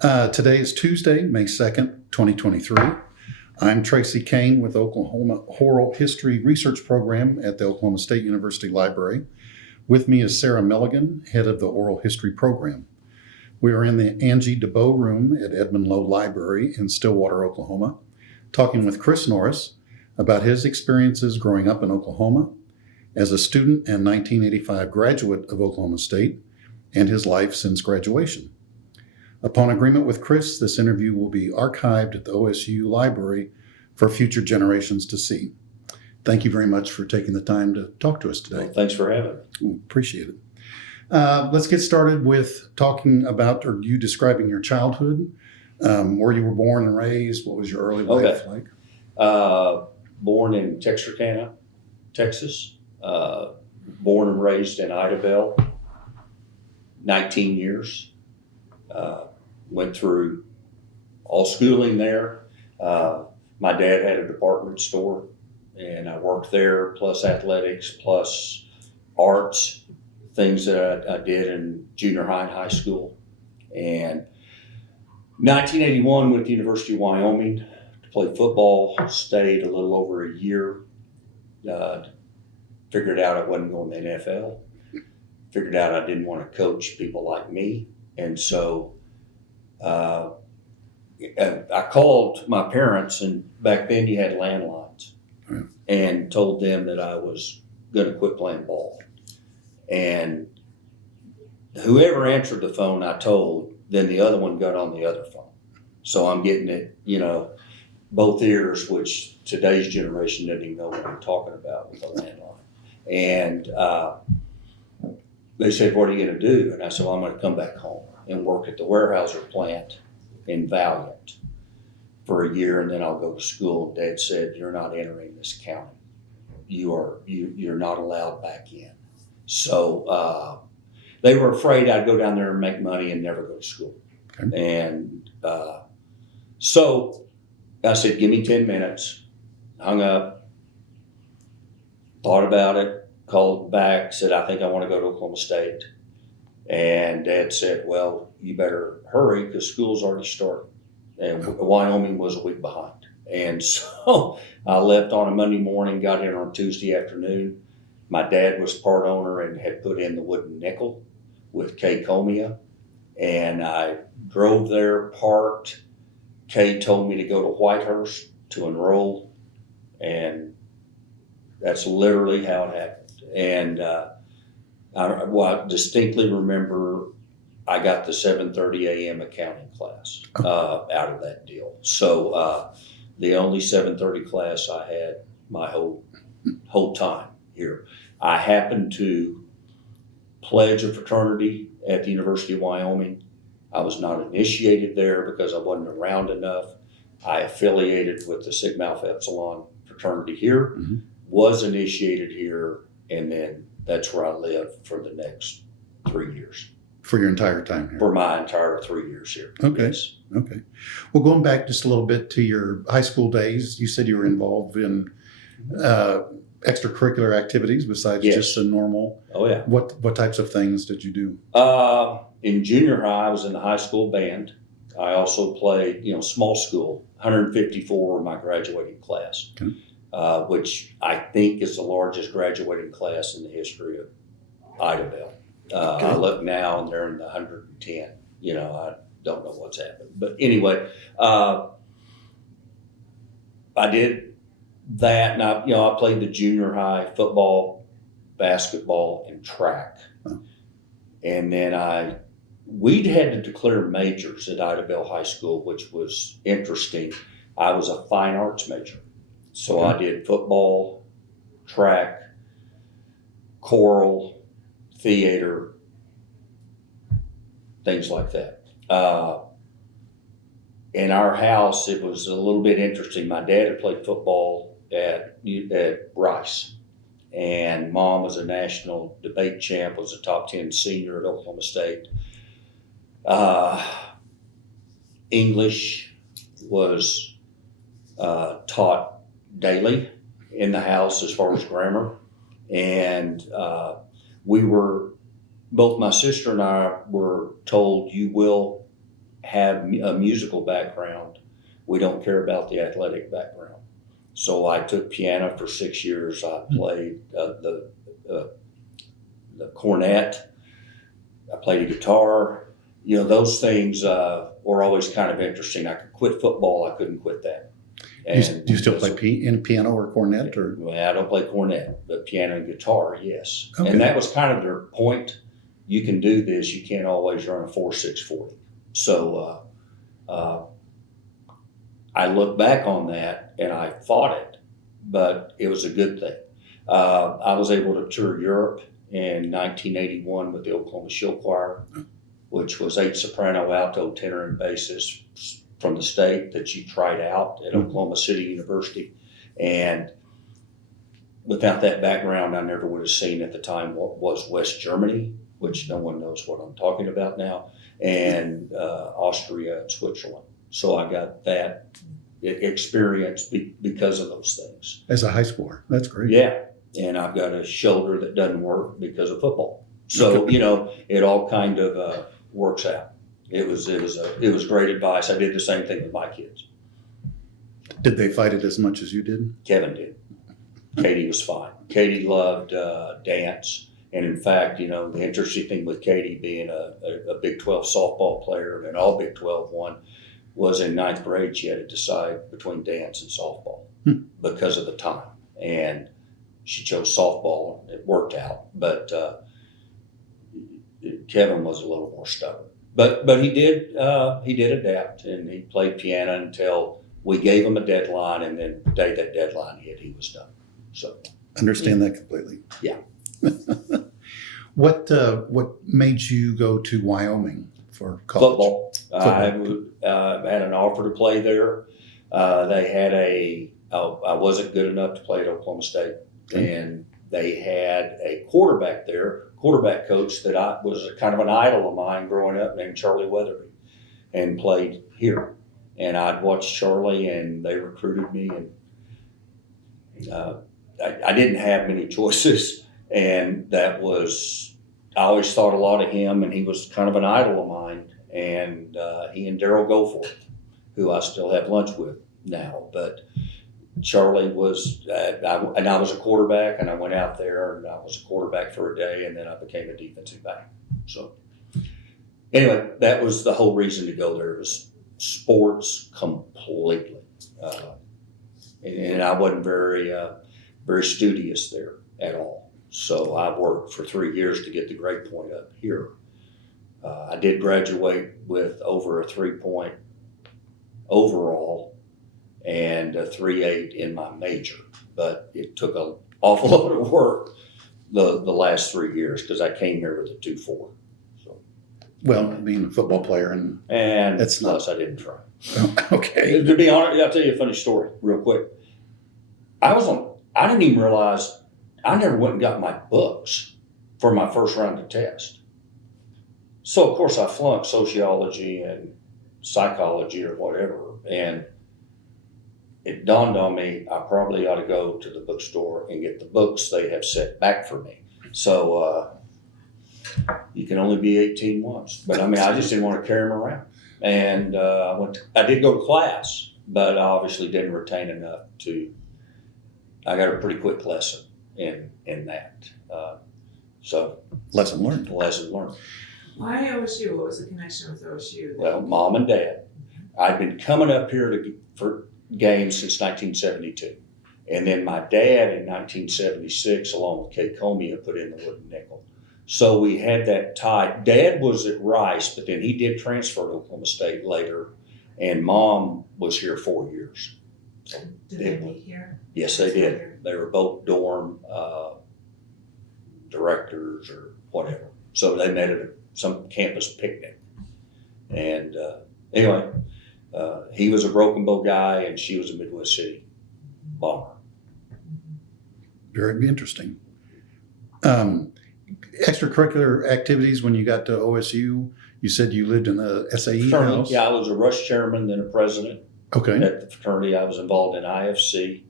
Today is Tuesday, May 2nd, 2023. I'm Tracy Caine with Oklahoma Oral History Research Program at the Oklahoma State University Library. With me is Sarah Milligan, head of the Oral History Program. We are in the Angie DeBow room at Edmund Lowe Library in Stillwater, Oklahoma, talking with Chris Norris about his experiences growing up in Oklahoma as a student and 1985 graduate of Oklahoma State and his life since graduation. Upon agreement with Chris, this interview will be archived at the OSU Library for future generations to see. Thank you very much for taking the time to talk to us today. Well, thanks for having me. Appreciate it. Let's get started with talking about, or you describing your childhood, where you were born and raised. What was your early life like? Born in Texarkana, Texas. Born and raised in Idabel, 19 years. Went through all schooling there. My dad had a department store, and I worked there, plus athletics, plus arts, things that I did in junior high and high school. And 1981, went to the University of Wyoming to play football, stayed a little over a year, figured out I wasn't going to the NFL, figured out I didn't want to coach people like me. And so I called my parents, and back then you had landlines, and told them that I was going to quit playing ball. And whoever answered the phone I told, then the other one got on the other phone. So I'm getting it, both ears, which today's generation doesn't even know what I'm talking about with a landline. And they said, "What are you going to do?" And I said, "Well, I'm going to come back home and work at the Weyerhaeuser plant in Valiant for a year, and then I'll go to school." Dad said, "You're not entering this county. You're not allowed back in." So they were afraid I'd go down there and make money and never go to school. Okay. And so I said, "Give me 10 minutes." Hung up, thought about it, called back, said, "I think I want to go to Oklahoma State." And Dad said, "Well, you better hurry because school's already started." And Wyoming was a week behind. And so I left on a Monday morning, got here on Tuesday afternoon. My dad was part owner and had put in the wooden nickel with Kay Comia. And I drove there, parked. Kay told me to go to Whitehurst to enroll. And that's literally how it happened. And I distinctly remember I got the 7:30 a.m. accounting class out of that deal. So the only 7:30 class I had my whole time here. I happened to pledge a fraternity at the University of Wyoming. I was not initiated there because I wasn't around enough. I affiliated with the Sigma Alpha Epsilon fraternity here, was initiated here, and then that's where I lived for the next 3 years. For your entire time here? For my entire 3 years here. Okay. Yes. Okay. Well, going back just a little bit to your high school days, you said you were involved in extracurricular activities besides just the normal. Oh, yeah. What types of things did you do? In junior high, I was in the high school band. I also played, small school. 154 were my graduating class. Okay. Which I think is the largest graduating class in the history of Idabel. Okay. I look now and they're in the 110. I don't know what's happened. But anyway, I did that, and I played the junior high football, basketball, and track. Oh. And then we'd had to declare majors at Idabel High School, which was interesting. I was a fine arts major. So I did football, track, choral, theater, things like that. In our house, it was a little bit interesting. My dad had played football at Rice, and Mom was a national debate champ, was a top 10 senior at Oklahoma State. English was taught daily in the house as far as grammar. And both my sister and I were told, you will have a musical background. We don't care about the athletic background. So I took piano for 6 years. I played the cornet. I played a guitar. Those things were always kind of interesting. I could quit football. I couldn't quit that. Do you still play piano or cornet? Well, I don't play cornet, but piano and guitar, yes. Okay. And that was kind of their point. You can do this. You can't always run a 4.640. So I look back on that and I fought it, but it was a good thing. I was able to tour Europe in 1981 with the Oklahoma Show Choir, which was 8 soprano, alto, tenor, and basses from the state that you tried out at Oklahoma City University. And without that background, I never would have seen at the time what was West Germany, which no one knows what I'm talking about now, and Austria and Switzerland. So I got that experience because of those things. As a high schooler, that's great. Yeah, and I've got a shoulder that doesn't work because of football. So it all kind of works out. It was great advice. I did the same thing with my kids. Did they fight it as much as you did? Kevin did. Katie was fine. Katie loved dance. And in fact, the interesting thing with Katie being a Big 12 softball player and an all Big 12 one was in 9th grade, she had to decide between dance and softball because of the time. And she chose softball and it worked out. But Kevin was a little more stubborn. But he did adapt, and he played piano until we gave him a deadline, and then the day that deadline hit, he was done. So understand that completely. Yeah. What made you go to Wyoming for college? Football. I had an offer to play there. They had I wasn't good enough to play at Oklahoma State, and they had a quarterback coach that I was kind of an idol of mine growing up, named Charlie Weatherby, and played here. And I'd watched Charlie, and they recruited me, and I didn't have many choices, and I always thought a lot of him, and he was kind of an idol of mine. And he and Daryl Goforth, who I still have lunch with now, but Charlie was, and I was a quarterback, and I went out there and I was a quarterback for a day, and then I became a defensive back. So anyway, that was the whole reason to go there. It was sports completely. And I wasn't very studious there at all. So I worked for 3 years to get the grade point up here. I did graduate with over a 3-point overall and a 3.8 in my major, but it took an awful lot of work the last 3 years because I came here with a 2.4. So, well, being a football player and that's plus I didn't try. Okay. To be honest, I'll tell you a funny story real quick. I didn't even realize I never went and got my books for my first round of test. So of course I flunked sociology and psychology or whatever, and it dawned on me I probably ought to go to the bookstore and get the books they have set back for me. So you can only be 18 once, but I just didn't want to carry them around. And I did go to class, but I obviously didn't retain enough I got a pretty quick lesson in that. So lesson learned. Why OSU? What was the connection with OSU? Well, Mom and Dad. I'd been coming up here for games since 1972. And then my dad in 1976, along with Kate Comey, put in the wooden nickel. So we had that tie. Dad was at Rice, but then he did transfer to Oklahoma State later. And Mom was here 4 years. So did they meet here? Yes, they did. They were both dorm directors or whatever. So they met at some campus picnic. And anyway, he was a Broken Bow guy and she was a Midwest City bomber. Very interesting. Extracurricular activities when you got to OSU, you said you lived in the SAE house? Yeah, I was a rush chairman, then a president. Okay. At the fraternity, I was involved in IFC,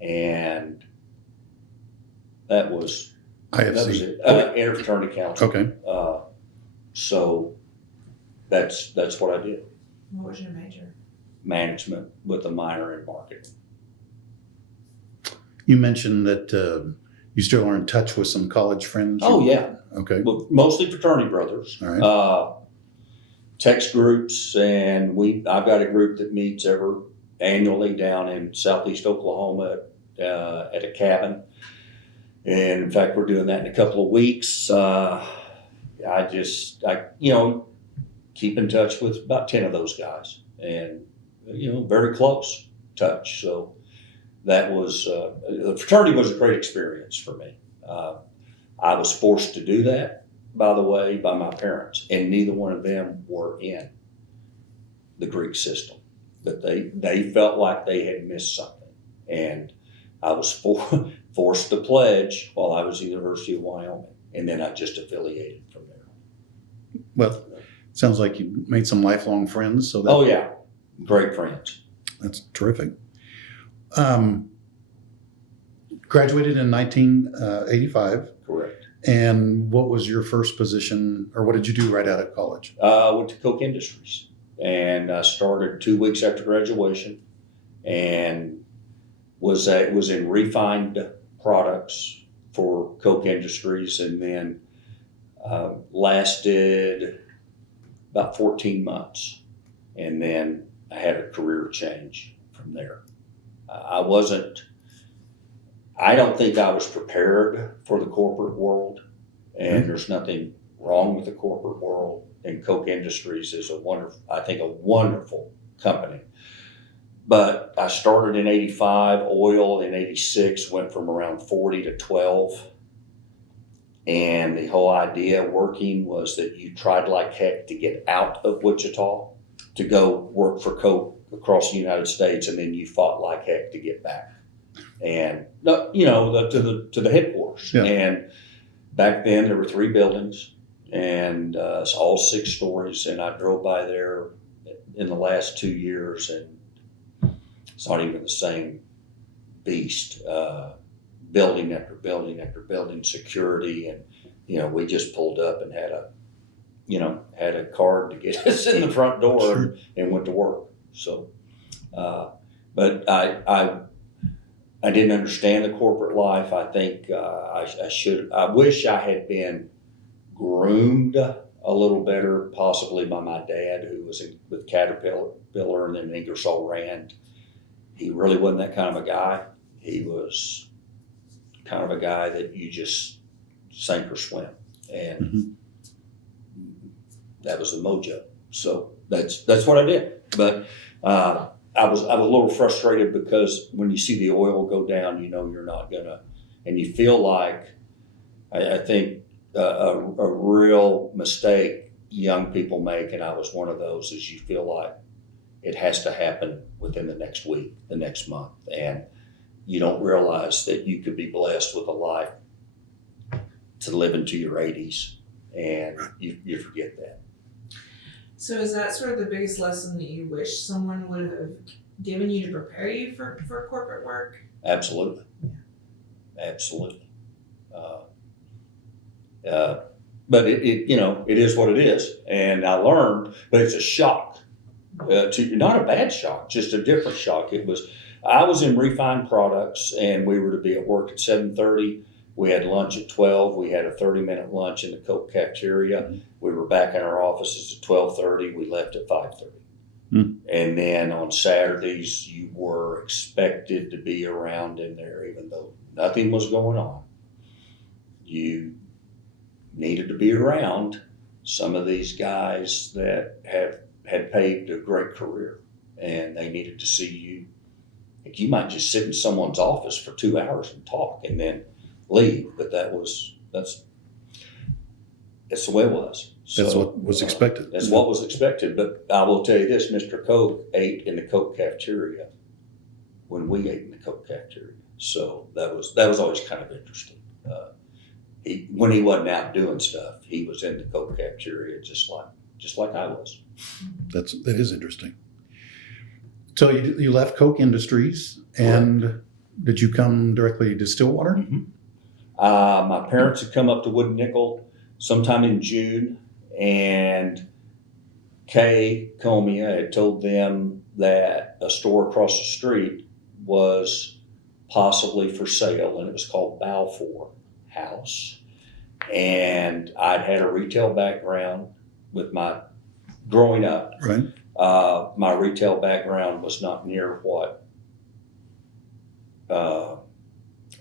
and that was IFC. it. Interfraternity Council. Okay. So that's what I did. What was your major? Management with a minor in marketing. You mentioned that you still are in touch with some college friends. Oh yeah, Okay. well, mostly fraternity brothers. All right. Text groups, and I've got a group that meets annually down in southeast Oklahoma at a cabin. And in fact, we're doing that in a couple of weeks. I keep in touch with about 10 of those guys, and very close touch. So that was the fraternity was a great experience for me. I was forced to do that, by the way, by my parents, and neither one of them were in the Greek system. But they felt like they had missed something, and I was forced to pledge while I was at the University of Wyoming, and then I just affiliated from there. Well, sounds like you made some lifelong friends. So Oh yeah, great friends. That's terrific. Graduated in 1985. Correct. And what was your first position, or what did you do right out of college? Went to Coke Industries, and I started 2 weeks after graduation, and was in refined products for Coke Industries, and then lasted about 14 months, and then I had a career change from there. I don't think I was prepared for the corporate world, and there's nothing wrong with the corporate world. And Coke Industries is a wonderful company. But I started in 85, oil in 86, went from around 40 to 12. And the whole idea working was that you tried like heck to get out of Wichita to go work for Coke across the United States, and then you fought like heck to get back. And to the headquarters. Yeah. And back then there were 3 buildings, and it's all 6 stories. And I drove by there in the last 2 years, and it's not even the same beast. Building after building after building, security, and we just pulled up and had a card to get us in the front door. Sure. and went to work. So, but I didn't understand the corporate life. I think I wish I had been groomed a little better, possibly by my dad, who was with Caterpillar and then Ingersoll Rand. He really wasn't that kind of a guy. He was kind of a guy that you just sink or swim, and that was the mojo. So that's what I did. But I was a little frustrated because when you see the oil go down, you're not gonna, and you feel like, I think a real mistake young people make, and I was one of those, is you feel like it has to happen within the next week, the next month, and you don't realize that you could be blessed with a life to live into your 80s, and you forget that. So is that sort of the biggest lesson that you wish someone would have given you to prepare you for corporate work? Absolutely. Absolutely. But it is what it is. And I learned, but it's a shock, not a bad shock, just a different shock. I was in refined products, and we were to be at work at 7:30. We had lunch at 12. We had a 30-minute lunch in the Coke cafeteria. Mm-hmm. We were back in our offices at 12:30. We left at 5:30. Mm-hmm. And then on Saturdays, you were expected to be around in there, even though nothing was going on. You needed to be around some of these guys that had paved a great career, and they needed to see you. Like, you might just sit in someone's office for 2 hours and talk, and then leave, but that's the way it was. So, that's what was expected. That's what was expected. But I will tell you this: Mr. Coke ate in the Coke cafeteria when we ate in the Coke cafeteria. So that was always kind of interesting. When he wasn't out doing stuff, he was in the Coke cafeteria just like I was. That is interesting. So you left Coke Industries, and did you come directly to Stillwater? Mm-hmm. My parents had come up to Wood Nickel sometime in June, and Caine had told them that a store across the street was possibly for sale, and it was called Balfour House. And I'd had a retail background with my growing up. Right. My retail background was not near what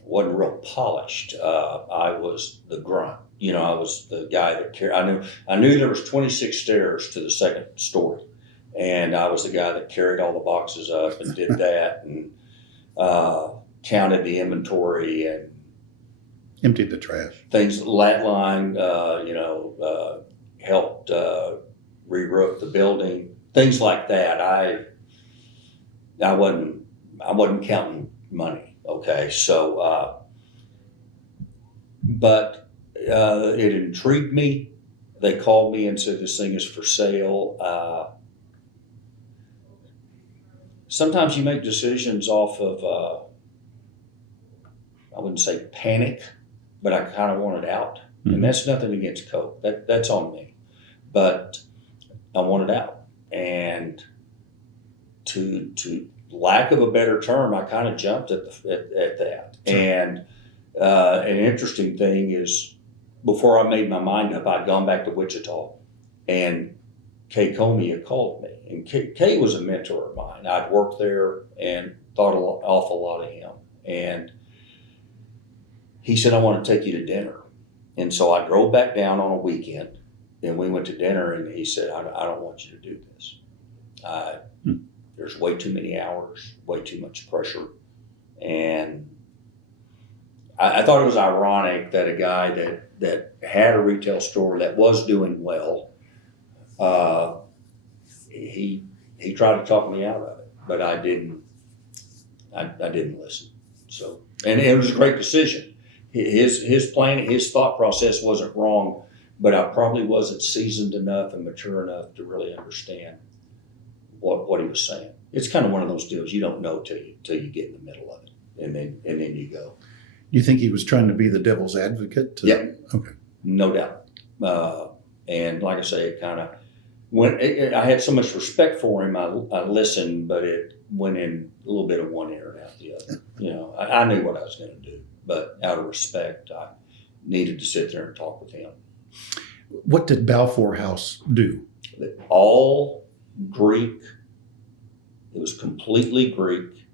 wasn't real polished. I was the grunt. I was the guy that carried. I knew there was 26 stairs to the second story, and I was the guy that carried all the boxes up and did that and counted the inventory and Emptied the trash. things. Lat line, helped re-roof the building. Things like that. I wasn't counting money. Okay, so but it intrigued me. They called me and said this thing is for sale. Sometimes you make decisions off of I wouldn't say panic, but I kind of wanted out, and that's nothing against Coke. That's on me, but I wanted out, and to lack of a better term, I kind of jumped at that. Sure. And an interesting thing is, before I made my mind up, I'd gone back to Wichita, and Caine called me. And Caine was a mentor of mine. I'd worked there and thought an awful lot of him. And he said, I want to take you to dinner. And so I drove back down on a weekend, and we went to dinner, and he said, I don't want you to do this. There's way too many hours, way too much pressure. And I thought it was ironic that a guy that had a retail store that was doing well, he tried to talk me out of it, but I didn't listen. So, and it was a great decision. His plan, his thought process wasn't wrong, but I probably wasn't seasoned enough and mature enough to really understand what he was saying. It's kind of one of those deals you don't know till you get in the middle of it, and then you go. You think he was trying to be the devil's advocate? Yeah. Okay. No doubt. And like I say, it kind of went. I had so much respect for him. I listened, but it went in a little bit of one ear and out the other. I knew what I was going to do, but out of respect, I needed to sit there and talk with him. What did Balfour House do? All Greek. It was completely Greek.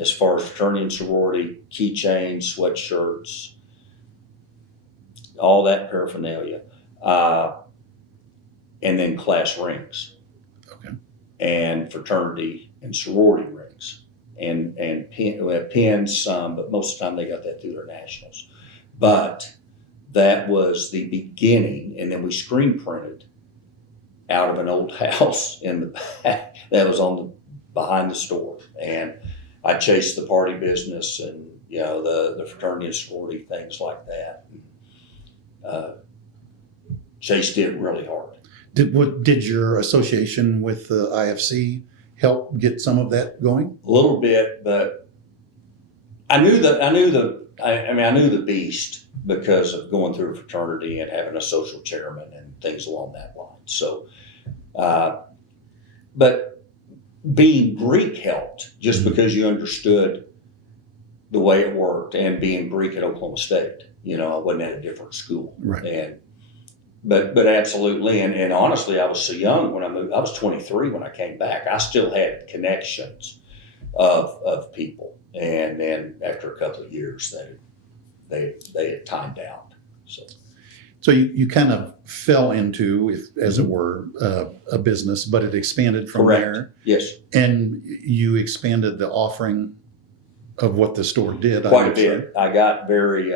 As far as fraternity and sorority, keychains, sweatshirts, all that paraphernalia, and then class rings. Okay. And fraternity and sorority rings, and pins, some, but most of the time they got that through their nationals. But that was the beginning, and then we screen printed out of an old house in the back that was behind the store, and I chased the party business and the fraternity and sorority, things like that. Chased it really hard. Did your association with the IFC help get some of that going? A little bit, but I knew the beast because of going through a fraternity and having a social chairman and things along that line. So, but being Greek helped just because you understood the way it worked, and being Greek at Oklahoma State. I wasn't at a different school. Right. But absolutely, and honestly, I was so young when I moved. I was 23 when I came back. I still had connections of people, and then after a couple of years, they had timed out. So you kind of fell into, as it were, a business, but it expanded from Correct. there. Yes. And you expanded the offering of what the store did. Quite a bit. I got very,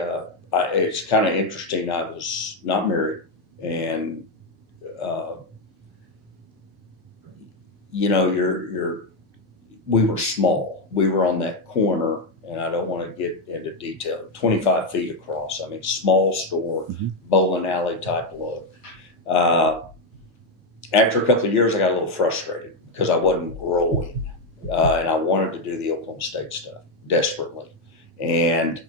it's kind of interesting. I was not married, and, we were small. We were on that corner, and I don't want to get into detail, 25 feet across. I mean, small store, bowling alley type look. After a couple of years, I got a little frustrated because I wasn't growing, and I wanted to do the Oklahoma State stuff desperately. And,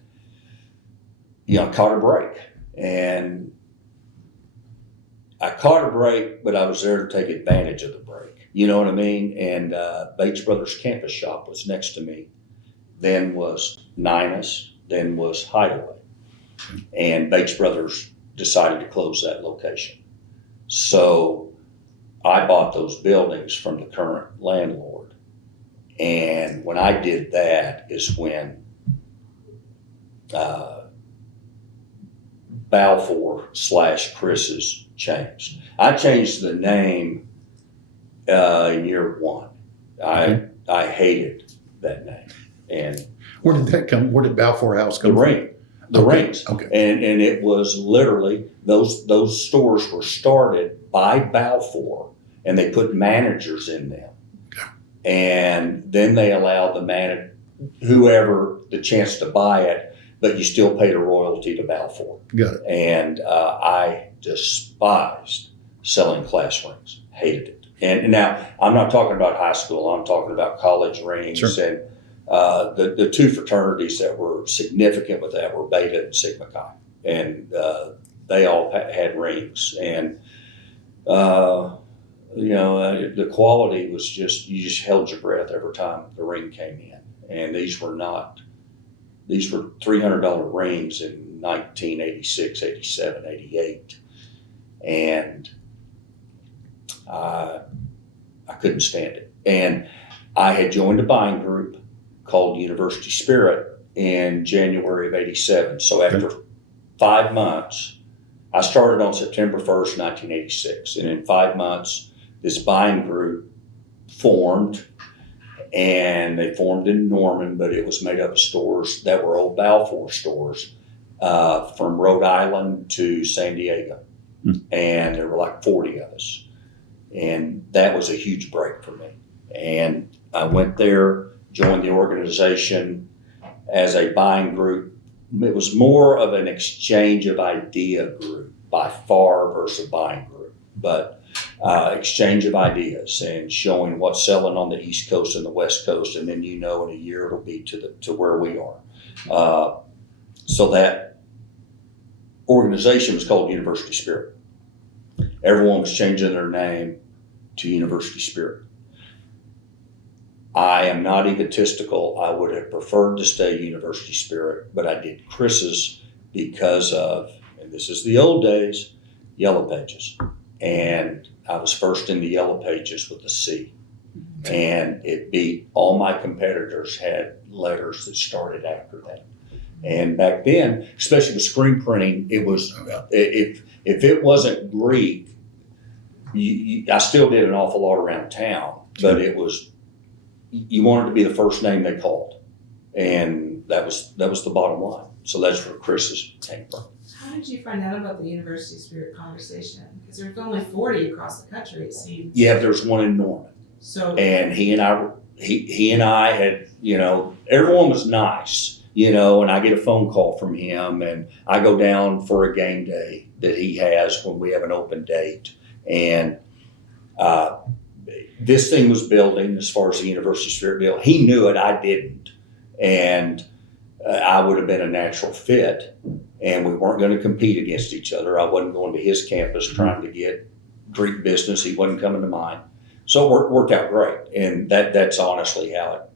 I caught a break. And I caught a break, but I was there to take advantage of the break. You know what I mean? And Bates Brothers Campus Shop was next to me. Then was Ninus, then was Hideaway. And Bates Brothers decided to close that location. So I bought those buildings from the current landlord. And when I did that is when Balfour / Chris's changed. I changed the name in year one. I hated that name. And Where did that come? Where did Balfour House come from? The rings. Okay. And it was literally, those stores were started by Balfour, and they put managers in them. Okay. And then they allowed whoever the chance to buy it, but you still paid a royalty to Balfour. Got it. And I despised selling class rings, hated it. And now I'm not talking about high school, I'm talking about college rings. Sure. And the two fraternities that were significant with that were Beta and Sigma Chi. And they all had rings. And, the quality was just, you just held your breath every time the ring came in. And these were $300 rings in 1986, 87, 88. And I couldn't stand it. And I had joined a buying group called University Spirit in January of 87. So after 5 months, I started on September 1st, 1986. And in 5 months, this buying group formed, and they formed in Norman, but it was made up of stores that were old Balfour stores from Rhode Island to San Diego. And there were like 40 of us. And that was a huge break for me. And I went there, joined the organization as a buying group. It was more of an exchange of idea group by far versus a buying group, but exchange of ideas and showing what's selling on the East Coast and the West Coast. And then, in a year it'll be to where we are. So that organization was called University Spirit. Everyone was changing their name to University Spirit. I am not egotistical. I would have preferred to stay University Spirit, but I did Chris's because of, and this is the old days, Yellow Pages. And I was first in the Yellow Pages with a C. And it beat all my competitors had letters that started after that. And back then, especially with screen printing, it was, if it wasn't Greek, I still did an awful lot around town, but it was, you wanted to be the first name they called. And that was the bottom line. So that's where Chris's came from. How did you find out about the University Spirit conversation? Because there's only 40 across the country, it seems. Yeah, there's one in Norman. So, and he and I had, everyone was nice, and I get a phone call from him, and I go down for a game day that he has when we have an open date. And this thing was building as far as the University Spirit deal. He knew it, I didn't. And I would have been a natural fit, and we weren't going to compete against each other. I wasn't going to his campus trying to get Greek business. He wasn't coming to mine. So it worked out great. And that's honestly how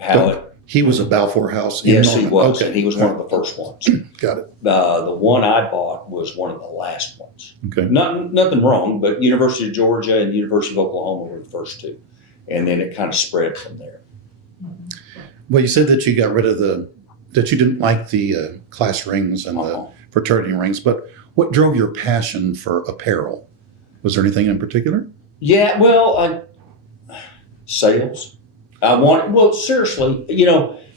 it. He was a Balfour House in Yes, Norman. he was. Okay. And he was one of the first ones. Got it. The one I bought was one of the last ones. Okay. Nothing wrong, but University of Georgia and University of Oklahoma were the first two. And then it kind of spread from there. Well, you said that you got rid of that you didn't like the class rings and the fraternity rings, but what drove your passion for apparel? Was there anything in particular? Yeah, well, sales. Seriously,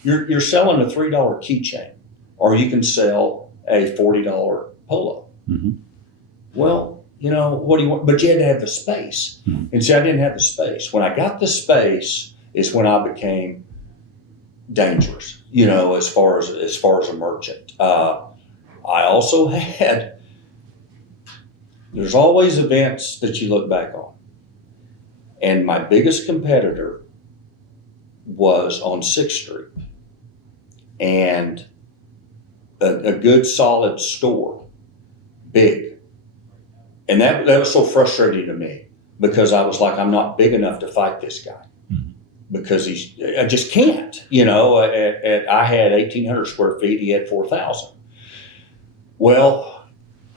you're selling a $3 keychain, or you can sell a $40 polo. Mm-hmm. Well, what do you want? But you had to have the space. Mm-hmm. And see, I didn't have the space. When I got the space is when I became dangerous, as far as a merchant. I also there's always events that you look back on. And my biggest competitor was on 6th Street, and a good solid store, big. And that was so frustrating to me because I was like, I'm not big enough to fight this guy because I just can't, you know, I had 1,800 square feet. He had 4,000. Well,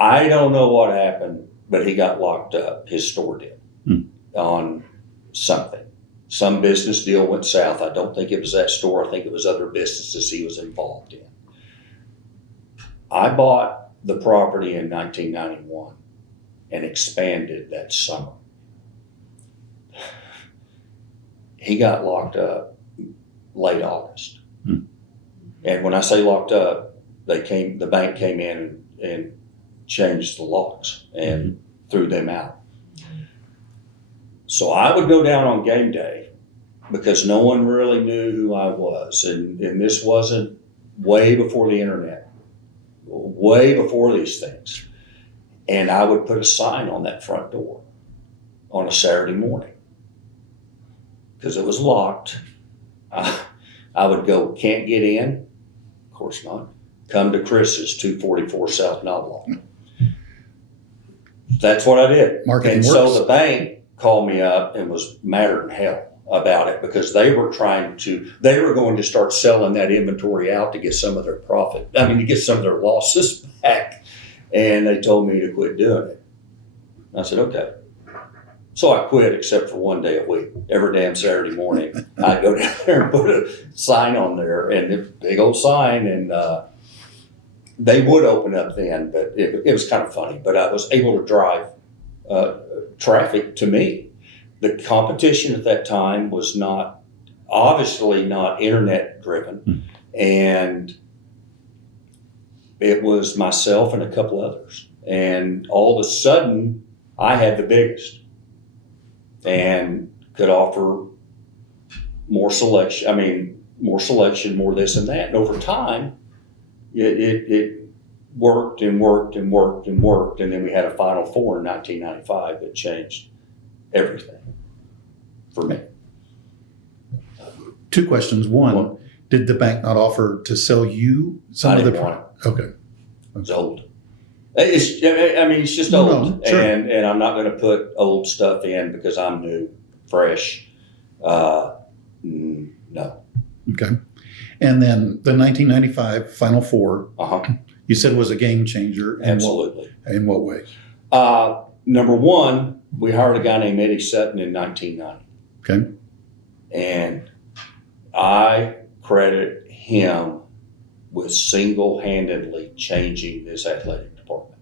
I don't know what happened, but he got locked up. His store did on something. Some business deal went south. I don't think it was that store. I think it was other businesses he was involved in. I bought the property in 1991 and expanded that summer. He got locked up late August. And when I say locked up, the bank came in and changed the locks and threw them out. So I would go down on game day because no one really knew who I was. And this wasn't way before the internet, way before these things. And I would put a sign on that front door on a Saturday morning because it was locked. I would go, can't get in? Of course not. Come to Chris's, 244 South Knobloch. That's what I did. Marketing and works. So the bank called me up and was madder than hell about it because they were going to start selling that inventory out to get some of their profit. I mean, to get some of their losses back. And they told me to quit doing it. I said, okay. So I quit except for one day a week. Every damn Saturday morning, I'd go down there and put a sign on there, and a big old sign, and they would open up then, but it was kind of funny. But I was able to drive traffic to me. The competition at that time was obviously not internet driven, and it was myself and a couple others. And all of a sudden, I had the biggest and could offer more selection, more this and that. And over time, it worked and worked and worked and worked. And then we had a Final Four in 1995 that changed everything for me. Two questions. One, did the bank not offer to sell you some I of the didn't want it. Okay. It's old. It's just old. Sure. And I'm not going to put old stuff in because I'm new, fresh. No. Okay. And then the 1995 Final Four, you said was a game changer. Absolutely. In what way? Number one, we hired a guy named Eddie Sutton in 1990. Okay. And I credit him with single-handedly changing this athletic department.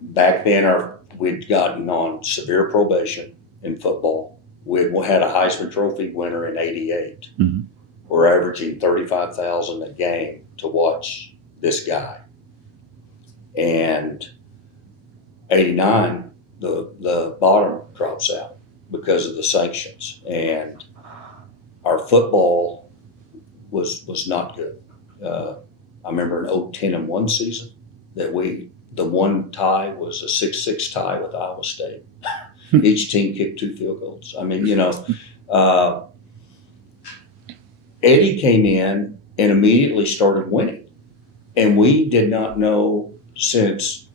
Back then, we'd gotten on severe probation in football. We had a Heisman Trophy winner in '88. Mm-hmm. We're averaging $35,000 a game to watch this guy. And '89, the bottom drops out because of the sanctions, and our football was not good. I remember an 0-10-1 season that the one tie was a 6-6 tie with Iowa State. Each team kicked 2 field goals. I mean, Eddie came in and immediately started winning. And we did not know since,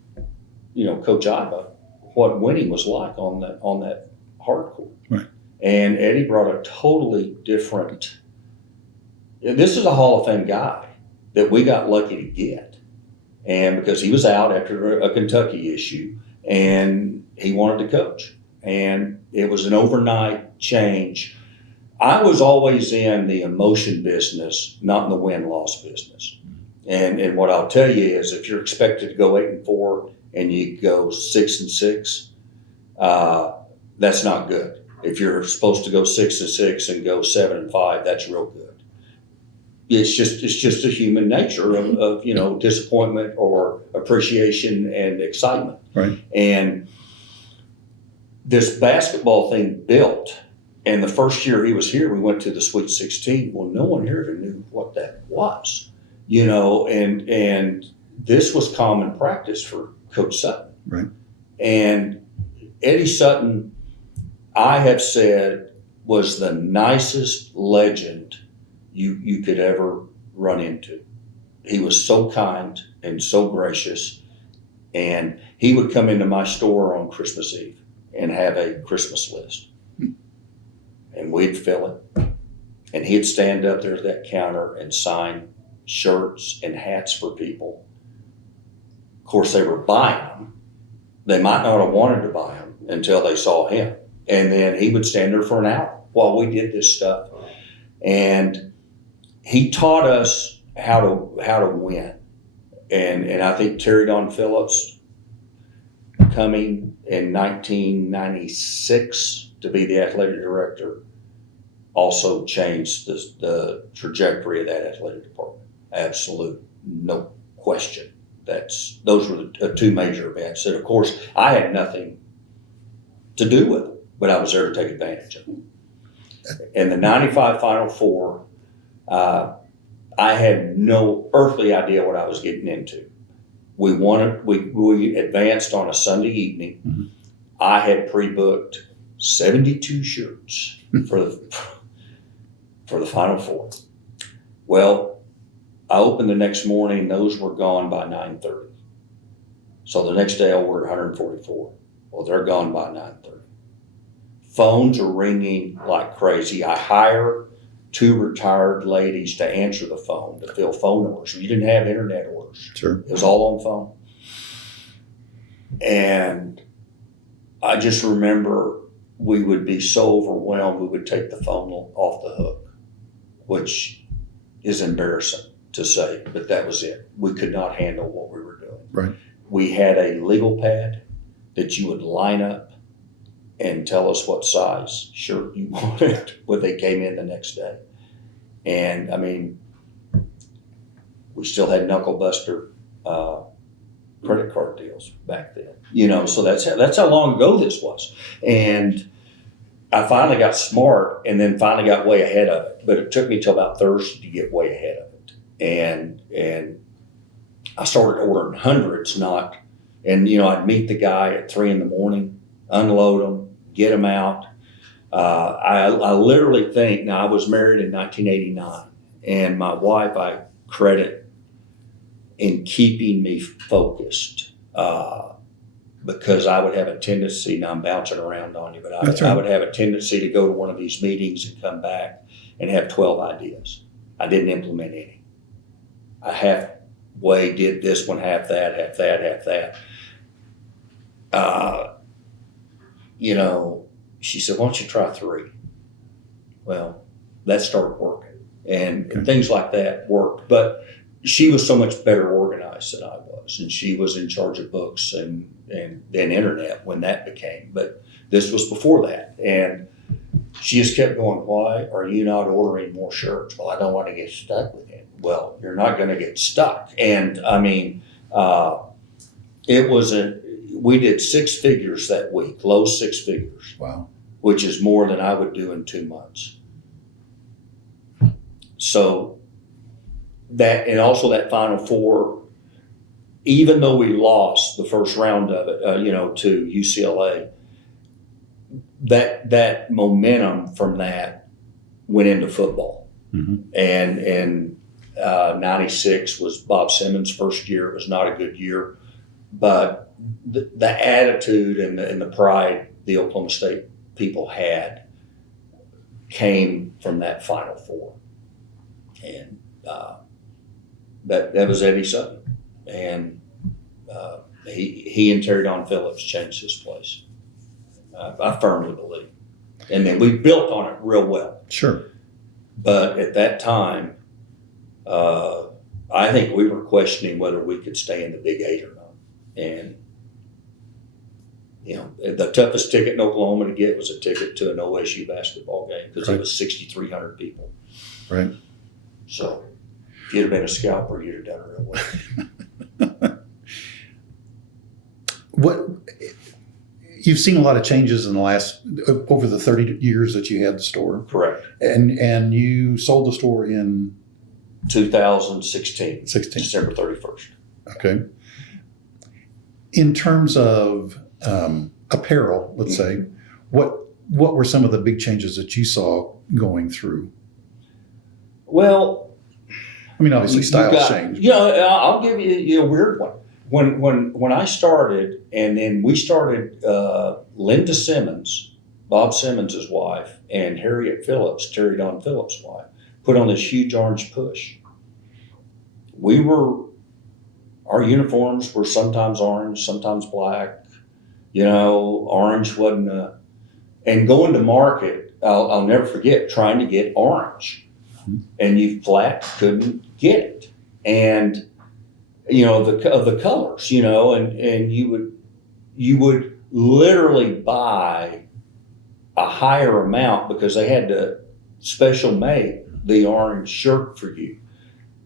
Coach Idabel what winning was like on that hard court. Right. And Eddie brought a totally different. This is a Hall of Fame guy that we got lucky to get. And because he was out after a Kentucky issue and he wanted to coach. And it was an overnight change. I was always in the emotion business, not in the win-loss business. And what I'll tell you is if you're expected to go 8-4 and you go 6-6, that's not good. If you're supposed to go 6-6 and go 7-5, that's real good. It's just a human nature of disappointment or appreciation and excitement. Right. And this basketball thing built, and the first year he was here, we went to the Sweet 16. Well, no one here even knew what that was, and this was common practice for Coach Sutton. Right. And Eddie Sutton, I have said, was the nicest legend you could ever run into. He was so kind and so gracious, and he would come into my store on Christmas Eve and have a Christmas list. And we'd fill it. And he'd stand up there at that counter and sign shirts and hats for people. Of course, they were buying them. They might not have wanted to buy them until they saw him. And then he would stand there for an hour while we did this stuff. And he taught us how to win. And I think Terry Don Phillips, coming in 1996 to be the athletic director, also changed the trajectory of that athletic department. Absolute, no question. Those were the two major events. And of course, I had nothing to do with them, but I was there to take advantage of them. In the 95 Final Four, I had no earthly idea what I was getting into. We advanced on a Sunday evening. Mm-hmm. I had pre-booked 72 shirts for the Final Four. Well, I opened the next morning, those were gone by 9:30. So the next day I ordered 144. Well, they're gone by 9:30. Phones are ringing like crazy. I hire 2 retired ladies to answer the phone, to fill phone orders. You didn't have internet orders. Sure. It was all on phone. And I just remember we would be so overwhelmed, we would take the phone off the hook, which is embarrassing to say, but that was it. We could not handle what we were doing. Right. We had a legal pad that you would line up and tell us what size shirt you wanted when they came in the next day. And I mean, we still had knuckle buster credit card deals back then. So that's how long ago this was. And I finally got smart and then finally got way ahead of it. But it took me till about Thursday to get way ahead of it. And I started ordering hundreds, I'd meet the guy at 3 a.m, unload them, get them out. I literally think, now I was married in 1989, and my wife I credit in keeping me focused because I would have a tendency, now I'm bouncing around on you, but I would have a tendency to go to one of these meetings and come back and have 12 ideas. I didn't implement any. I halfway did this one, half that, half that, half that. She said, why don't you try 3? Well, that started working. And things like that worked. But she was so much better organized than I was. And she was in charge of books and then internet when that became. But this was before that. And she just kept going, why are you not ordering more shirts? Well, I don't want to get stuck with it. Well, you're not going to get stuck. And I mean, we did 6 figures that week, low 6 figures. Wow. Which is more than I would do in 2 months. So that, and also that Final Four, even though we lost the first round of it, to UCLA, that momentum from that went into football. Mm-hmm. And 96 was Bob Simmons' first year. It was not a good year, but the attitude and the pride the Oklahoma State people had came from that Final Four. And that was Eddie Sutton. And he and Terry Don Phillips changed this place. I firmly believe. And then we built on it real well. Sure. But at that time, I think we were questioning whether we could stay in the Big 8 or not. And the toughest ticket in Oklahoma to get was a ticket to an OSU basketball game because it was 6,300 people. Right. So if you'd have been a scalper, you'd have done it real well. You've seen a lot of changes in the over the 30 years that you had the store. Correct. And you sold the store in 2016. December 31st. Okay. In terms of apparel, let's say, what were some of the big changes that you saw going through? Well, I mean, obviously styles changed. I'll give you a weird one. when I started, and then we started, Linda Simmons, Bob Simmons' wife, and Harriet Phillips, Terry Dawn Phillips' wife, put on this huge orange push. Our uniforms were sometimes orange, sometimes black. Orange wasn't and going to market, I'll never forget trying to get orange, and you flat couldn't get it. And, the colors, and you would literally buy a higher amount because they had to special make the orange shirt for you.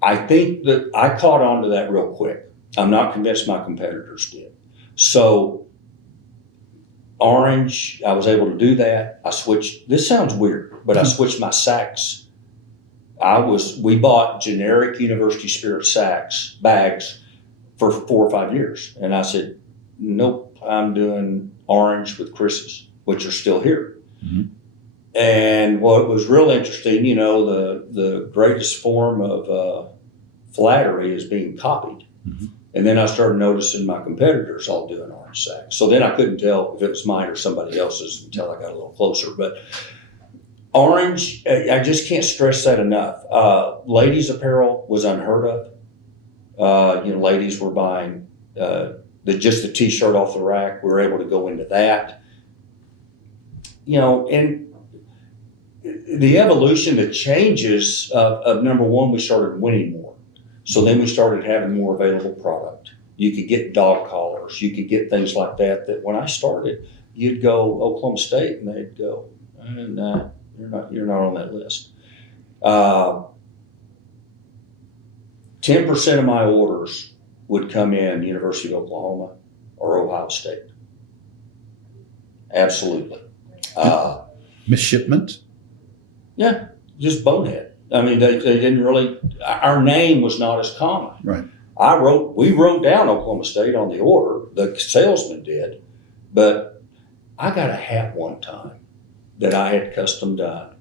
I think that I caught on to that real quick. I'm not convinced my competitors did. So orange, I was able to do that. I switched, this sounds weird, but I switched my sacks. We bought generic University Spirit sacks, bags for 4 or 5 years. And I said, nope, I'm doing orange with Chris's, which are still here. Mm-hmm. And what was real interesting, the greatest form of flattery is being copied. Mm-hmm. And then I started noticing my competitors all doing orange sacks. So then I couldn't tell if it was mine or somebody else's until I got a little closer. But orange, I just can't stress that enough. Ladies apparel was unheard of. Ladies were buying just the t-shirt off the rack. We were able to go into that. And the evolution, the changes of number one, we started winning more. So then we started having more available product. You could get dog collars. You could get things like that. That when I started, you'd go Oklahoma State and they'd go, nah, you're not on that list. 10% of my orders would come in University of Oklahoma or Ohio State. Absolutely. Misshipment? Yeah, just bonehead. I mean, they didn't really, our name was not as common. Right. We wrote down Oklahoma State on the order, the salesman did, but I got a hat one time that I had custom done,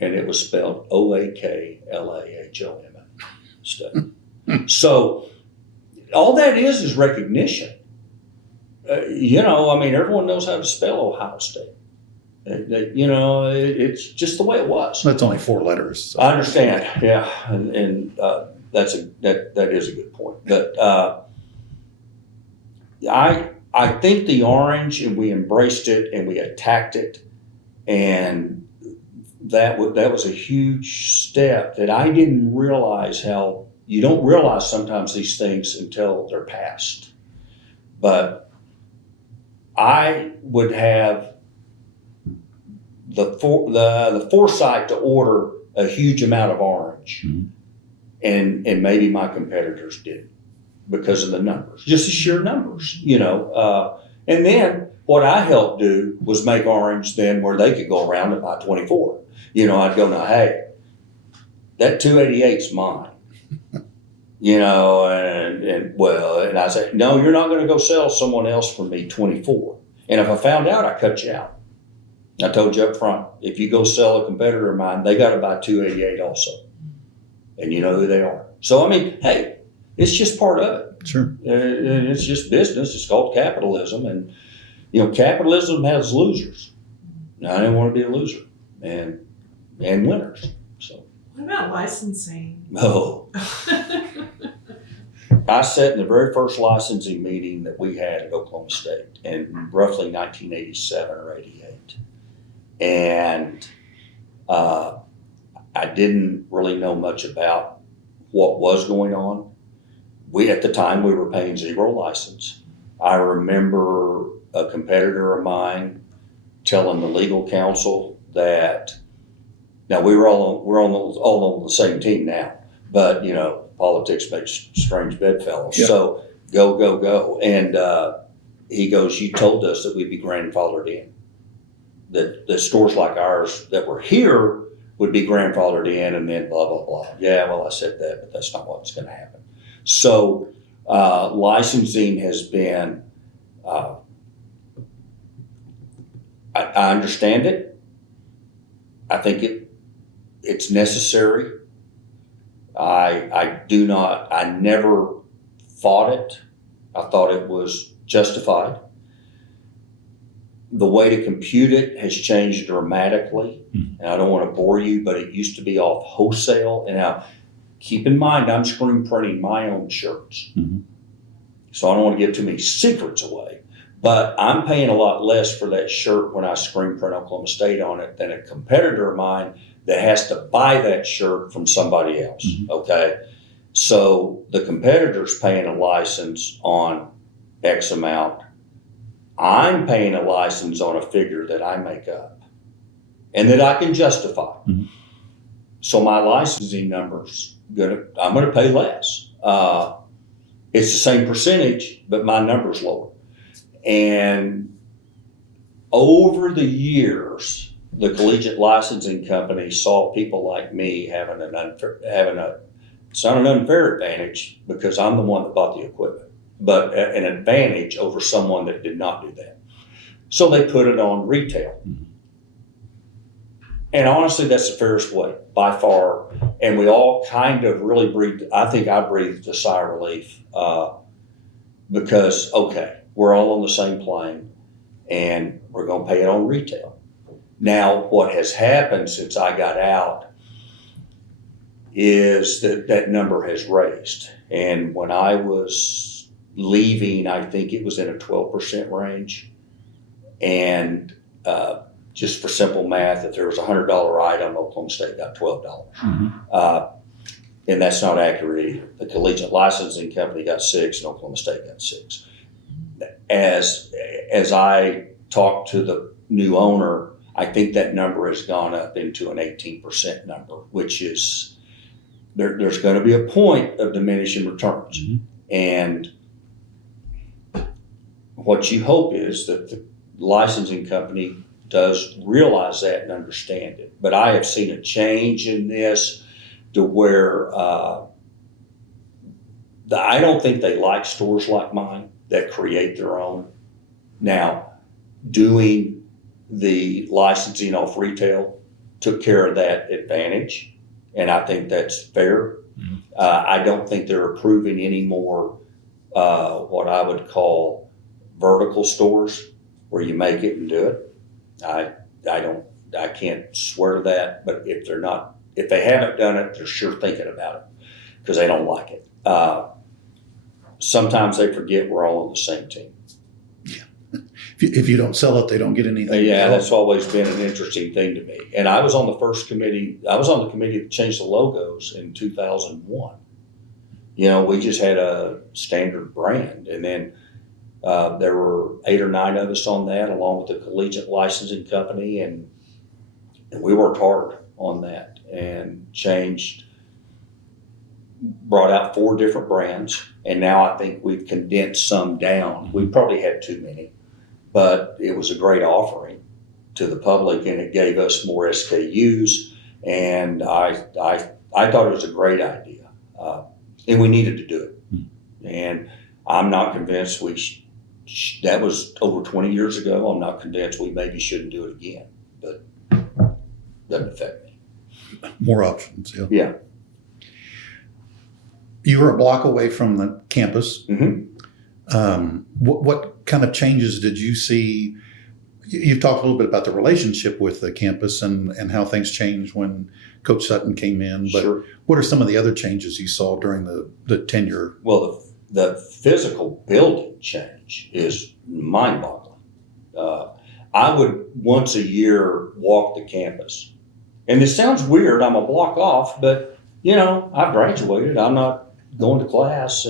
and it was spelled OAKLAHOM. So all that is recognition. Everyone knows how to spell Ohio State. It's just the way it was. That's only 4 letters. So. I understand, yeah, and that is a good point. But I think the orange, and we embraced it and we attacked it, and that was a huge step that I didn't realize how you don't realize sometimes these things until they're past. But I would have the foresight to order a huge amount of orange, mm-hmm. and maybe my competitors did because of the numbers, just the sheer numbers, and then what I helped do was make orange then where they could go around and buy 24. I'd go, now, hey, that 288's mine, and I say, no, you're not going to go sell someone else for me 24. And if I found out, I cut you out. I told you up front, if you go sell a competitor of mine, they got to buy 288 also. And you know who they are. So, hey, it's just part of it. Sure. It's just business. It's called capitalism. And, capitalism has losers. And I didn't want to be a loser. And winners. So. What about licensing? Oh. I sat in the very first licensing meeting that we had at Oklahoma State in roughly 1987 or 88. And I didn't really know much about what was going on. At the time, we were paying 0 license. I remember a competitor of mine telling the legal counsel that, now we're all on the same team now, but politics makes strange bedfellows. Yeah. So go. And he goes, you told us that we'd be grandfathered in. That the stores like ours that were here would be grandfathered in, and then blah, blah, blah. Yeah, well, I said that, but that's not what's going to happen. So licensing has been, I understand it. I think it's necessary. I never fought it. I thought it was justified. The way to compute it has changed dramatically. And I don't want to bore you, but it used to be off wholesale. And now, keep in mind, I'm screen printing my own shirts. So I don't want to give too many secrets away. But I'm paying a lot less for that shirt when I screen print Oklahoma State on it than a competitor of mine that has to buy that shirt from somebody else, okay? So the competitor's paying a license on X amount. I'm paying a license on a figure that I make up and that I can justify. So my licensing number's I'm gonna pay less. It's the same percentage, but my number's lower. And over the years, the collegiate licensing company saw people like me having it's not an unfair advantage because I'm the one that bought the equipment, but an advantage over someone that did not do that. So they put it on retail. And honestly, that's the fairest way by far. And we all kind of really I think I breathed a sigh of relief because, okay, we're all on the same plane and we're going to pay it on retail. Now, what has happened since I got out is that number has raised. And when I was leaving, I think it was in a 12% range. And just for simple math, if there was a $100 item, Oklahoma State got $12. And that's not accurate either. The collegiate licensing company got 6 and Oklahoma State got 6. As I talked to the new owner, I think that number has gone up into an 18% number, which is, there's going to be a point of diminishing returns. And what you hope is that the licensing company does realize that and understand it. But I have seen a change in this to where I don't think they like stores like mine that create their own. Now, doing the licensing off retail took care of that advantage, and I think that's fair. I don't think they're approving any more what I would call vertical stores where you make it and do it. I can't swear to that, but if they haven't done it, they're sure thinking about it because they don't like it. Sometimes they forget we're all on the same team. If you don't sell it, they don't get anything. Yeah, that's always been an interesting thing to me. And I was on the first committee. I was on the committee that changed the logos in 2001. You know, we just had a standard brand, and then there were 8 or 9 of us on that, along with the collegiate licensing company, and we worked hard on that and brought out 4 different brands, and now I think we've condensed some down. We probably had too many, but it was a great offering to the public, and it gave us more SKUs, and I thought it was a great idea, and we needed to do it. And I'm not convinced that was over 20 years ago. I'm not convinced we maybe shouldn't do it again, but doesn't affect me. More options, Yeah. You were a block away from the campus. What kind of changes did you see? You've talked a little bit about the relationship with the campus and how things changed when Coach Sutton came in, but Sure. What are some of the other changes you saw during the tenure? Well, the physical building change is mind-boggling. I would once a year walk the campus. And this sounds weird, I'm a block off, but you know, I've graduated, I'm not going to class,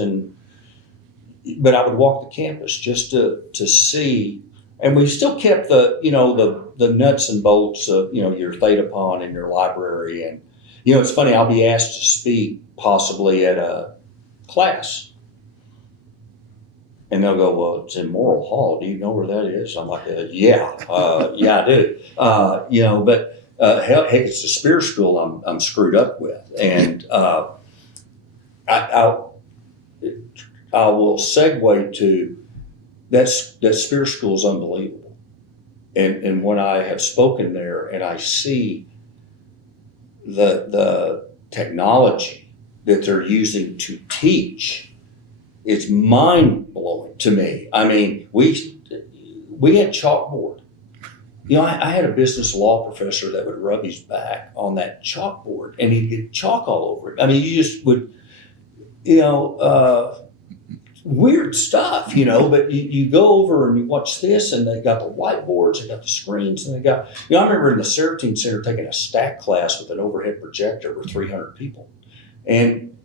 but I would walk the campus just to see, and we still kept the nuts and bolts of, your theta pond in your library. And, it's funny, I'll be asked to speak possibly at a class. And they'll go, well, it's in Morrill Hall. Do you know where that is? I'm like, yeah, I do. But heck, it's the Spear School I'm screwed up with. And I will segue to that Spear School is unbelievable. And when I have spoken there and I see the technology that they're using to teach it's mind blowing to me. I mean, we had chalkboard. You know, I had a business law professor that would rub his back on that chalkboard and he'd get chalk all over it. I mean, you just would, weird stuff, but you go over and you watch this and they got the whiteboards, they got the screens, and they got, I remember in the Serotonin Center taking a stack class with an overhead projector with 300 people. And,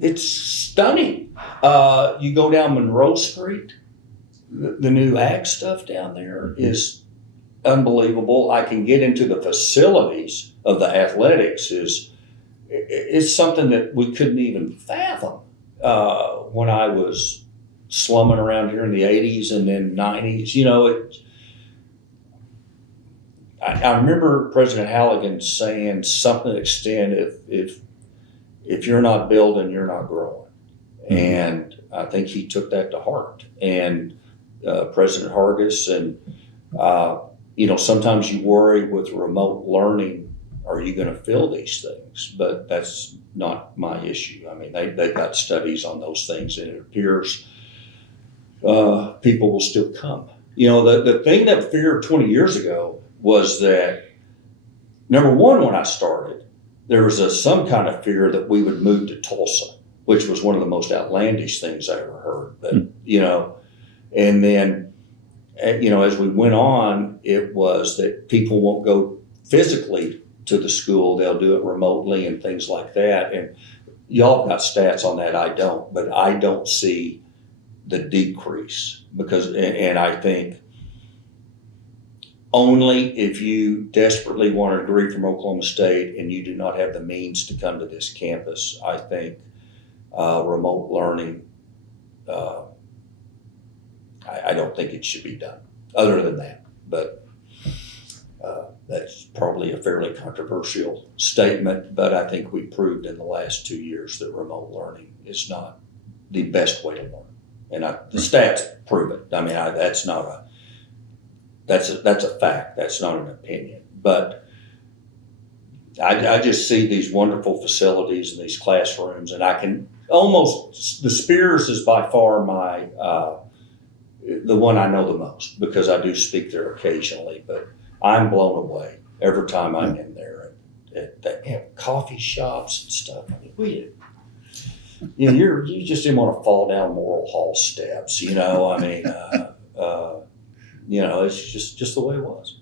it's stunning. You go down Monroe Street, the new ag stuff down there is unbelievable. I can get into the facilities of the athletics it's something that we couldn't even fathom when I was slumming around here in the 80s and then 90s. I remember President Halligan saying something to the extent, if you're not building, you're not growing. And I think he took that to heart. And President Hargis, and sometimes you worry with remote learning, are you going to fill these things? But that's not my issue. I mean, they've got studies on those things, and it appears people will still come. The thing that feared 20 years ago was that, number one, when I started, there was some kind of fear that we would move to Tulsa, which was one of the most outlandish things I ever heard. But, and then, as we went on, it was that people won't go physically to the school, they'll do it remotely and things like that. And y'all got stats on that, I don't, but I don't see the decrease and I think only if you desperately want a degree from Oklahoma State and you do not have the means to come to this campus, I think remote learning, I don't think it should be done other than that, but that's probably a fairly controversial statement, but I think we proved in the last 2 years that remote learning is not the best way to learn. And the stats prove it. I mean, that's a fact. That's not an opinion. But I just see these wonderful facilities and these classrooms, and I can almost, the Spears is by far the one I know the most because I do speak there occasionally, but I'm blown away every time I'm in there at coffee shops and stuff. I mean, you just didn't want to fall down Morrill Hall steps, it's just the way it was.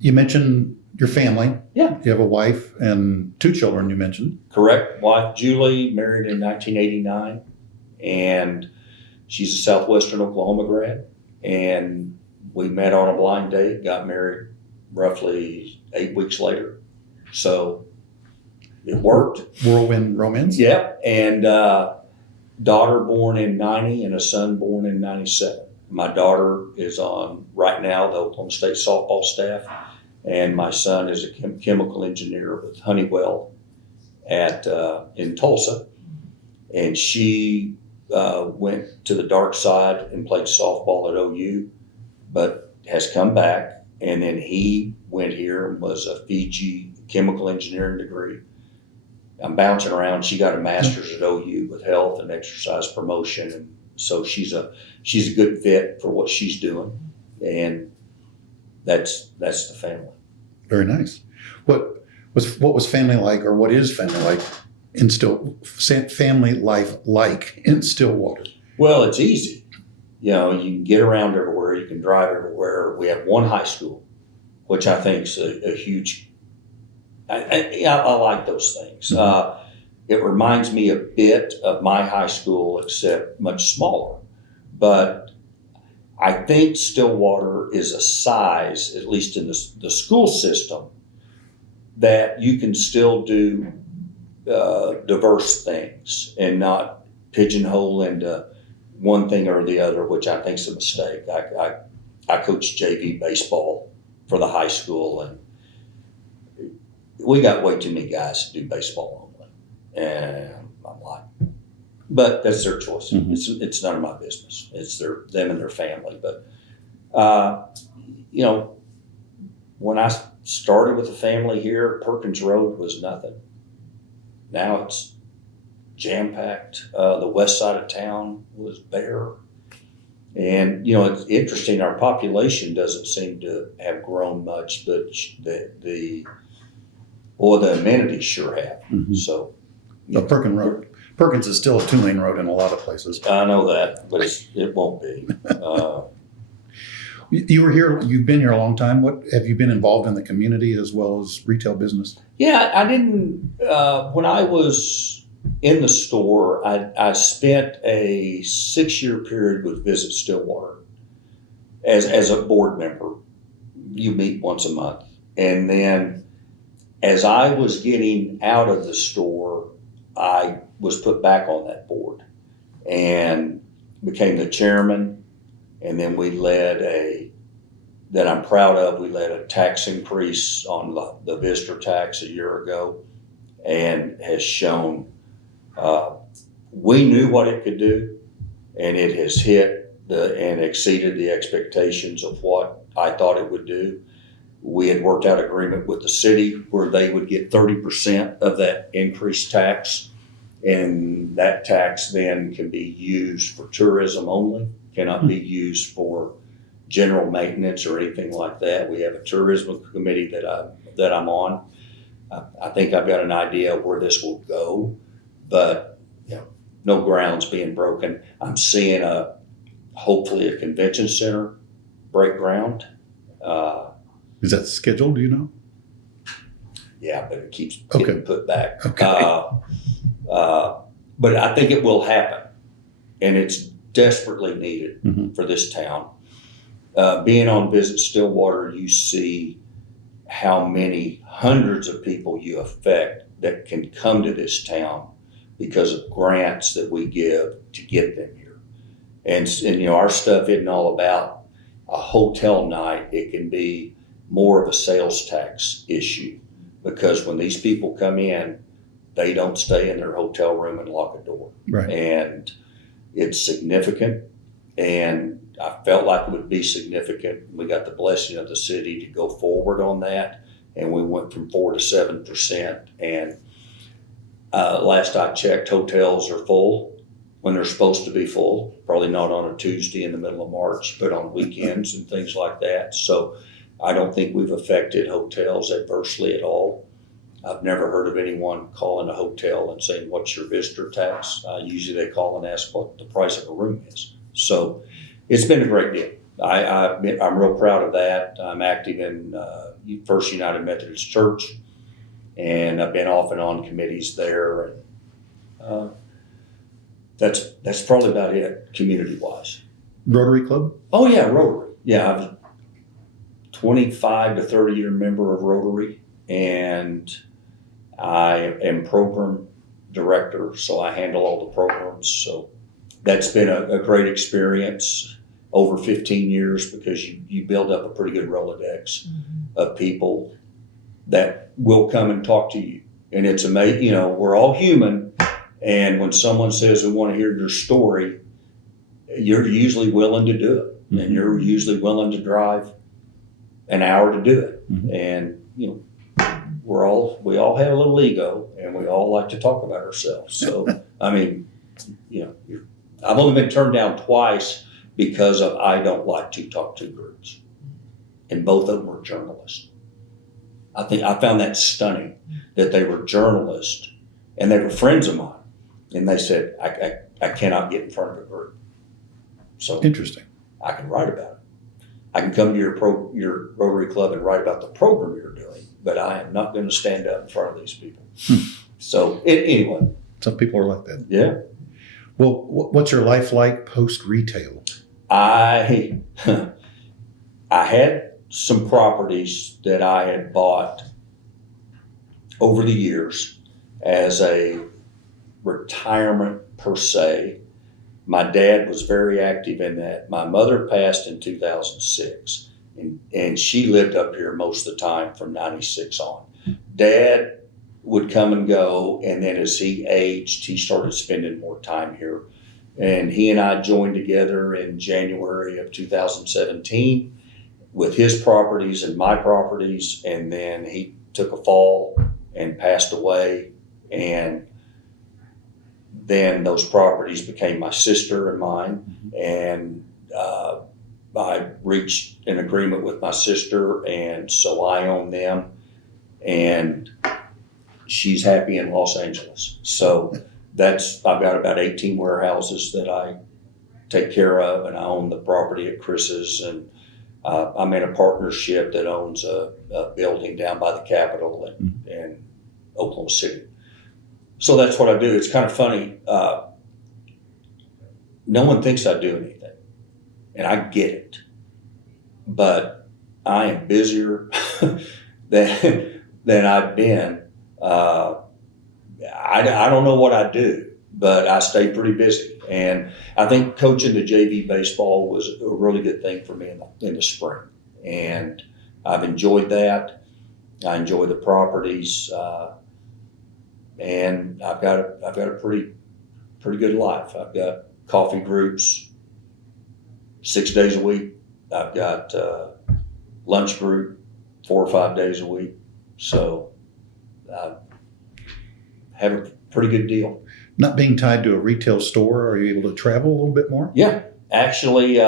You mentioned your family. Yeah. You have a wife and 2 children, you mentioned. Correct. Wife, Julie, married in 1989, and she's a Southwestern Oklahoma grad, and we met on a blind date, got married roughly 8 weeks later. So it worked. Whirlwind romance? Yeah. And daughter born in 90 and a son born in 97. My daughter is on, right now, the Oklahoma State softball staff, and my son is a chemical engineer with Honeywell in Tulsa. And she went to the dark side and played softball at OU, but has come back. And then he went here and was a Fiji chemical engineering degree. I'm bouncing around. She got a master's at OU with health and exercise promotion. And so she's a good fit for what she's doing. And that's the family. Very nice. What was family like, or what is family like family life like in Stillwater? Well, it's easy. You can get around everywhere. You can drive everywhere. We have one high school, which I think is a huge. I like those things. Mm-hmm. It reminds me a bit of my high school, except much smaller. But I think Stillwater is a size, at least in the school system, that you can still do diverse things and not pigeonhole into one thing or the other, which I think is a mistake. I coached JV baseball for the high school, and we got way too many guys to do baseball only. And I'm like, but that's their choice. Mm-hmm. It's none of my business. It's them and their family. But when I started with the family here, Perkins Road was nothing. now it's jam-packed. The west side of town was bare. And, it's interesting, our population doesn't seem to have grown much, but the amenities sure have. Mhm. So. Perkins is still a 2-lane road in a lot of places. I know that, but it won't be. You were here, you've been here a long time. What have you been involved in the community as well as retail business? Yeah, I didn't, when I was in the store, I spent a 6-year period with Visit Stillwater as a board member. You meet once a month. And then as I was getting out of the store, I was put back on that board and became the chairman. And then we that I'm proud of, we led a tax increase on the visitor tax a year ago, and has shown we knew what it could do, and it has hit and exceeded the expectations of what I thought it would do. We had worked out agreement with the city where they would get 30% of that increased tax, and that tax then can be used for tourism only, cannot be used for general maintenance or anything like that. We have a tourism committee that I'm on. I think I've got an idea of where this will go, but no ground's being broken. I'm seeing hopefully a convention center break ground. Is that scheduled, do you know? Yeah, but it keeps getting put back. Okay. But I think it will happen, and it's desperately needed Mm-hmm. for this town. Being on Visit Stillwater, you see how many hundreds of people you affect that can come to this town because of grants that we give to get them here. And our stuff isn't all about a hotel night. It can be more of a sales tax issue, because when these people come in, they don't stay in their hotel room and lock a door. Right. And it's significant, and I felt like it would be significant. We got the blessing of the city to go forward on that, and we went from 4 to 7%. And last I checked, hotels are full when they're supposed to be full. Probably not on a Tuesday in the middle of March, but on weekends and things like that. So I don't think we've affected hotels adversely at all. I've never heard of anyone calling a hotel and saying, "What's your visitor tax?" Usually they call and ask what the price of a room is. So it's been a great deal. I'm real proud of that. I'm active in First United Methodist Church, and I've been off and on committees there. And that's probably about it, community-wise. Rotary Club? Oh yeah, Rotary. Yeah, I was 25 to 30-year member of Rotary, and I am program director, so I handle all the programs. So that's been a great experience over 15 years, because you build up a pretty good Rolodex of people that will come and talk to you. And it's amazing, we're all human. And when someone says, "We want to hear your story," you're usually willing to do it. Mm-hmm. And you're usually willing to drive an hour to do it. Mm-hmm. And, we all have a little ego, and we all like to talk about ourselves. So, I've only been turned down twice because of I don't like to talk to groups. And both of them were journalists. I found that stunning, that they were journalists and they were friends of mine. And they said, I cannot get in front of a group. So Interesting. I can write about it. I can come to your Rotary Club and write about the program you're doing, but I am not going to stand up in front of these people. So anyway. Some people are like that. Yeah. Well, what's your life like post-retail? I had some properties that I had bought over the years as a retirement per se. My dad was very active in that. My mother passed in 2006, and she lived up here most of the time from 96 on. Dad would come and go, and then as he aged, he started spending more time here. And he and I joined together in January of 2017 with his properties and my properties, and then he took a fall and passed away And then those properties became my sister and mine. And I reached an agreement with my sister, and so I own them. And she's happy in Los Angeles. So I've got about 18 warehouses that I take care of, and I own the property at Chris's, and I'm in a partnership that owns a building down by the Capitol in Oklahoma City. So that's what I do. It's kind of funny. No one thinks I do anything, and I get it, but I am busier than I've been. I don't know what I do, but I stay pretty busy. And I think coaching the JV baseball was a really good thing for me in the spring. And I've enjoyed that. I enjoy the properties, and I've got a pretty good life. I've got coffee groups 6 days a week. I've got lunch group 4 or 5 days a week. So I have a pretty good deal. Not being tied to a retail store, are you able to travel a little bit more? Yeah, actually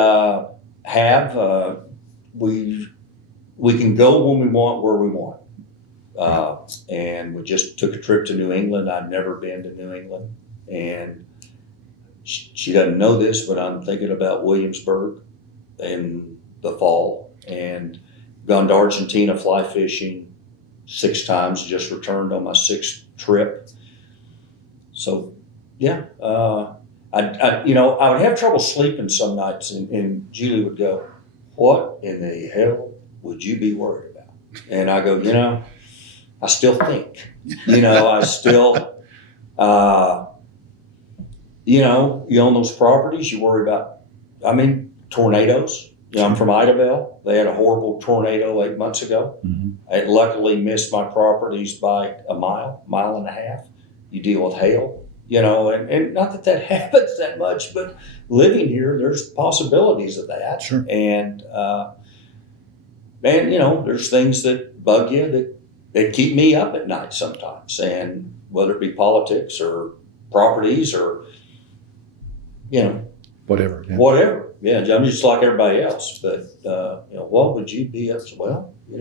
we can go when we want, where we want. And we just took a trip to New England. I'd never been to New England. And she doesn't know this, but I'm thinking about Williamsburg in the fall, and gone to Argentina fly fishing 6 times, just returned on my 6th trip. So yeah, I would have trouble sleeping some nights, and Julie would go, "What in the hell would you be worried about?" And I go, I still think, I still, you own those properties, you worry about, tornadoes. I'm from Idabel. They had a horrible tornado 8 months ago. Mm-hmm. It luckily missed my properties by a mile and a half. You deal with hail, and not that happens that much, but living here, there's possibilities of that. Sure. And there's things that bug you that keep me up at night sometimes. And whether it be politics or properties or, Whatever. Yeah. whatever. Yeah, I'm just like everybody else. But, what would you be up to? Well, you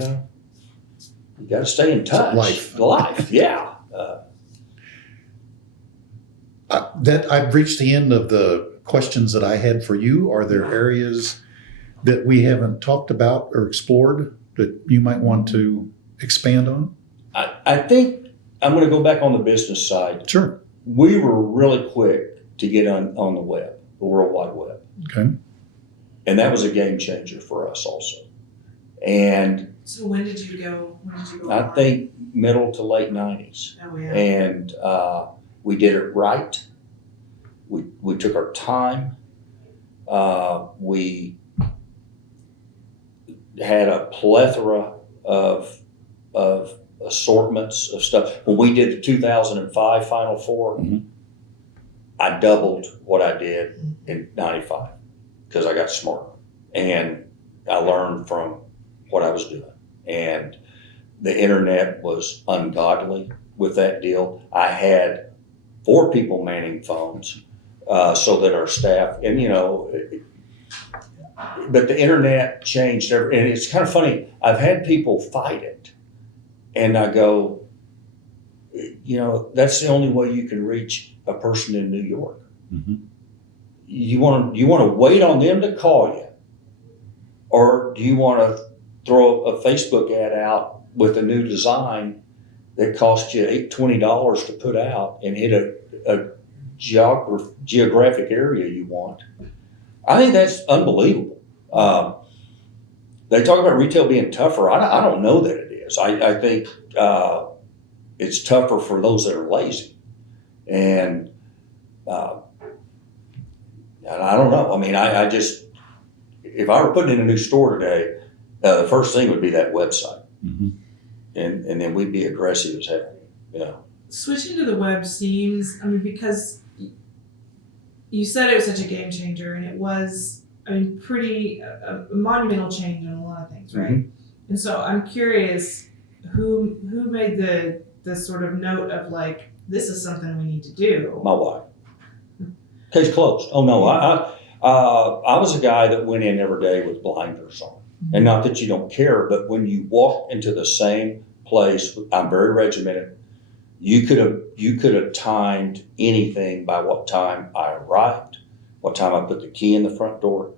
got to stay in touch. Life, yeah. That I've reached the end of the questions that I had for you. Are there areas that we haven't talked about or explored that you might want to expand on? I think I'm going to go back on the business side. Sure. We were really quick to get on the web, the World Wide Web. Okay. And that was a game changer for us also. And So when did you go? I on? think middle to late 90s. Oh yeah. And we did it right. We took our time. We had a plethora of assortments of stuff. When we did the 2005 Final Four, Mhm. I doubled what I did in 95 because I got smarter and I learned from what I was doing. And the internet was ungodly with that deal. I had 4 people manning phones so that our staff, and but the internet changed everything. And it's kind of funny, I've had people fight it. And I go, that's the only way you can reach a person in New York. Mm-hmm. You want to wait on them to call you, or do you want to throw a Facebook ad out with a new design that costs you $20 to put out and hit a geographic area you want? I think that's unbelievable. They talk about retail being tougher. I don't know that it is. I think it's tougher for those that are lazy. And I don't know. I just, if I were putting in a new store today, the first thing would be that website. Mm-hmm. And then we'd be aggressive as hell. Switching to the web seems, because you said it was such a game changer, and it was, pretty a monumental change in a lot of things, right? Mm-hmm. And so I'm curious, who made the sort of note of this is something we need to do. My wife. Case closed. Oh no, I was a guy that went in every day with blinders on. And not that you don't care, but when you walk into the same place, I'm very regimented. You could have timed anything by what time I arrived, what time I put the key in the front door,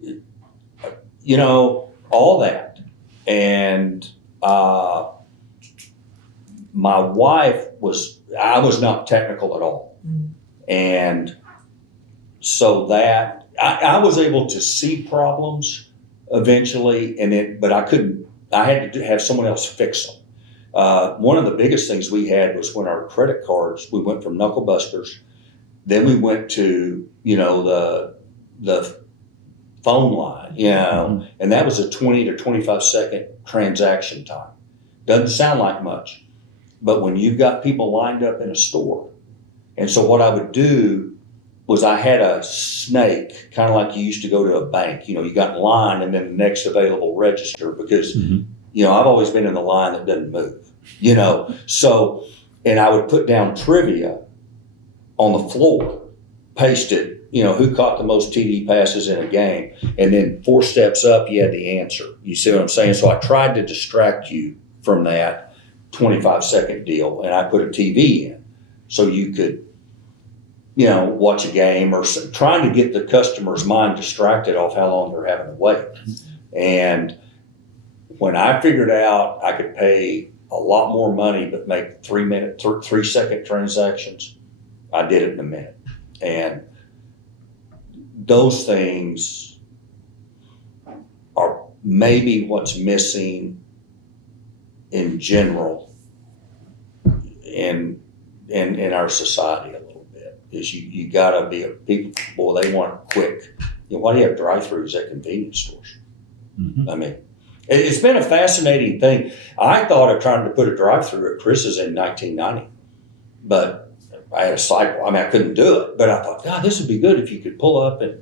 you know, all that. And my wife I was not technical at all. And so that I was able to see problems eventually, but I had to have someone else fix them. One of the biggest things we had was when our credit cards, we went from knuckle busters, then we went to, you know, the phone line, you know, and that was a 20 to 25 second transaction time. Doesn't sound like much, but when you've got people lined up in a store, and so what I would do was I had a snake, kind of like you used to go to a bank. You know, you got in line and then the next available register because, you know, I've always been in the line that doesn't move, you know. So, and I would put down trivia on the floor, paste it, you know, who caught the most TD passes in a game, and then 4 steps up, you had the answer. You see what I'm saying? So I tried to distract you from that 25-second deal, and I put a TV in so you could, you know, watch a game or trying to get the customer's mind distracted off how long they're having to wait. And when I figured out I could pay a lot more money but make 3-second transactions, I did it in a minute. And those things are maybe what's missing in general in our society a little bit. Is you gotta be people. Boy, they want it quick. You know, why do you have drive-throughs at convenience stores? I mean, it's been a fascinating thing. I thought of trying to put a drive-through at Chris's in 1990, but I had a cycle. I mean, I couldn't do it, but I thought, God, this would be good if you could pull up and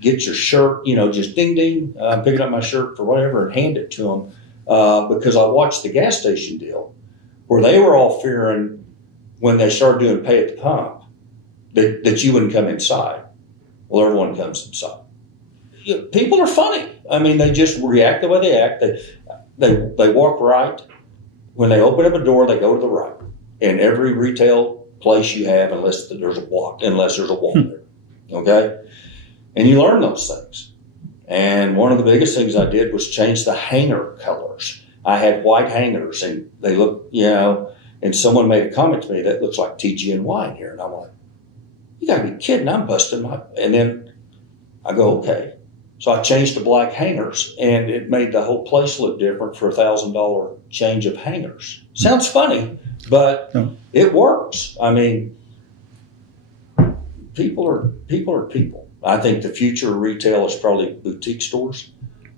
get your shirt, you know, just ding, ding, picking up my shirt for whatever and hand it to them. Because I watched the gas station deal where they were all fearing when they started doing pay at the pump that you wouldn't come inside. Well, everyone comes inside. You know, people are funny. I mean, they just react the way they act. They walk right. When they open up a door, they go to the right. In every retail place you have, unless there's a wall there. Okay? And you learn those things. And one of the biggest things I did was change the hanger colors. I had white hangers and they look, you know, and someone made a comment to me that looks like TG&Y in here. And I'm like, you gotta be kidding, I'm busting my, and then I go, okay. So I changed to black hangers and it made the whole place look different for $1,000 change of hangers. Sounds funny, but it works. I mean, people are people. I think the future of retail is probably boutique stores,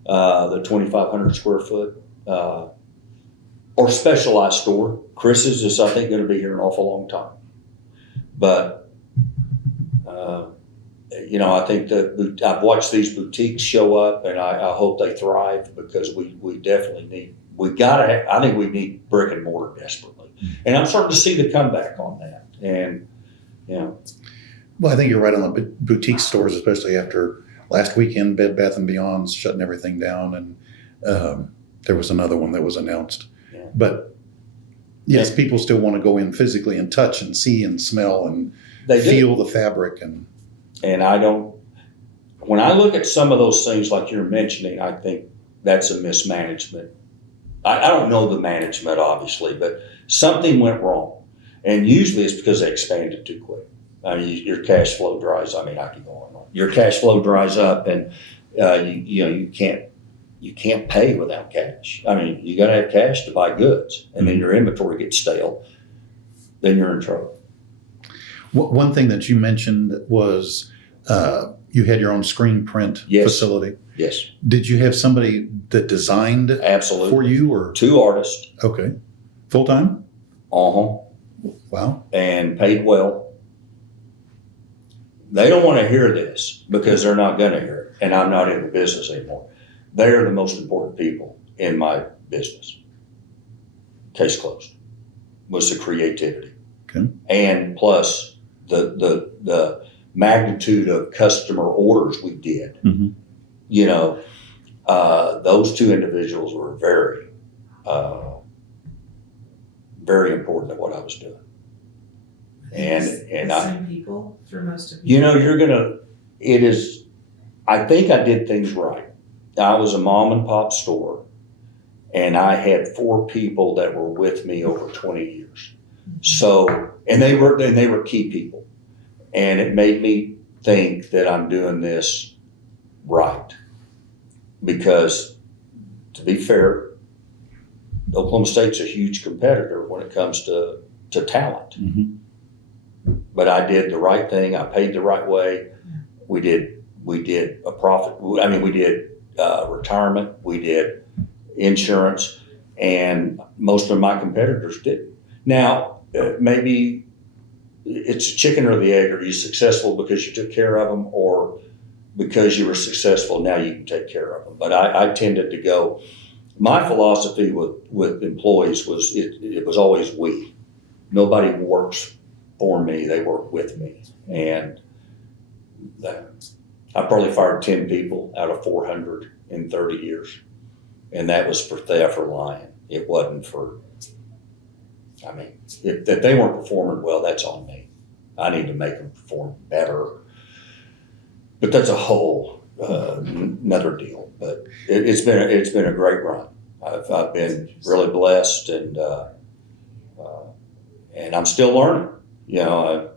the 2,500 square foot, or specialized store. Chris's is, I think, going to be here an awful long time. But, you know, I think that I've watched these boutiques show up and I hope they thrive because we definitely I think we need brick and mortar desperately. And I'm starting to see the comeback on that. And, you know. Well, I think you're right on the boutique stores, especially after last weekend, Bed Bath & Beyond's shutting everything down, and there was another one that was announced. Yeah. But yes, people still want to go in physically and touch and see and smell and feel the fabric. And when I look at some of those things like you're mentioning, I think that's a mismanagement. I don't know the management, obviously, but something went wrong. And usually it's because they expanded too quick. I mean, your cash flow dries. I mean, I can go on. Your cash flow dries up, and you can't pay without cash. I mean, you got to have cash to buy goods, and then your inventory gets stale. Then you're in trouble. One thing that you mentioned was you had your own screen print facility. Yes. Did you have somebody that designed Absolutely for you, or 2 artists? Okay, full time? Wow. And paid well. They don't want to hear this because they're not going to hear it, and I'm not in the business anymore. They are the most important people in my business. Case closed. Was the creativity. Okay. And plus the magnitude of customer orders we did. Mhm. You know, those two individuals were very important to what I was doing. And the I, same people for most of you know, I think I did things right. I was a mom and pop store, and I had 4 people that were with me over 20 years. So, and they were key people. And it made me think that I'm doing this right. Because, to be fair, Oklahoma State's a huge competitor when it comes to talent. Mhm. But I did the right thing. I paid the right way. We did a profit. I mean, we did retirement. We did insurance, and most of my competitors didn't. Now, maybe it's a chicken or the egg. Are you successful because you took care of them, or because you were successful, now you can take care of them? But I tended to go, my philosophy with employees was it was always we. Nobody works for me, they work with me. And I probably fired 10 people out of 400 in 30 years. And that was for theft or lying. It wasn't for, I mean, if they weren't performing well, that's on me. I need to make them perform better. But that's a whole another deal. But it's been a great run. I've been really blessed, and I'm still learning. You know,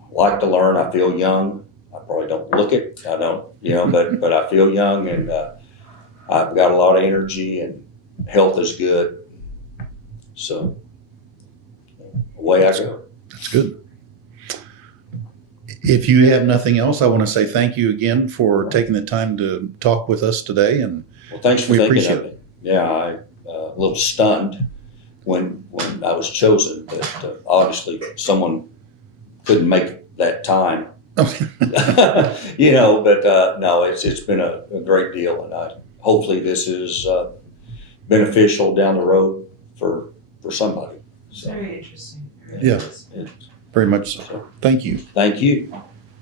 I like to learn. I feel young. I probably don't look it. I don't, you know, but I feel young, and I've got a lot of energy, and health is good. So away I go. That's good. If you have nothing else, I want to say thank you again for taking the time to talk with us today. And Well, thanks for we thinking appreciate of it. Yeah, I a little stunned when I was chosen, but obviously someone couldn't make that time. You know, but no, it's been a great deal, and hopefully this is beneficial down the road for somebody. So, Very interesting. Yeah. Very much so. Thank you. thank you.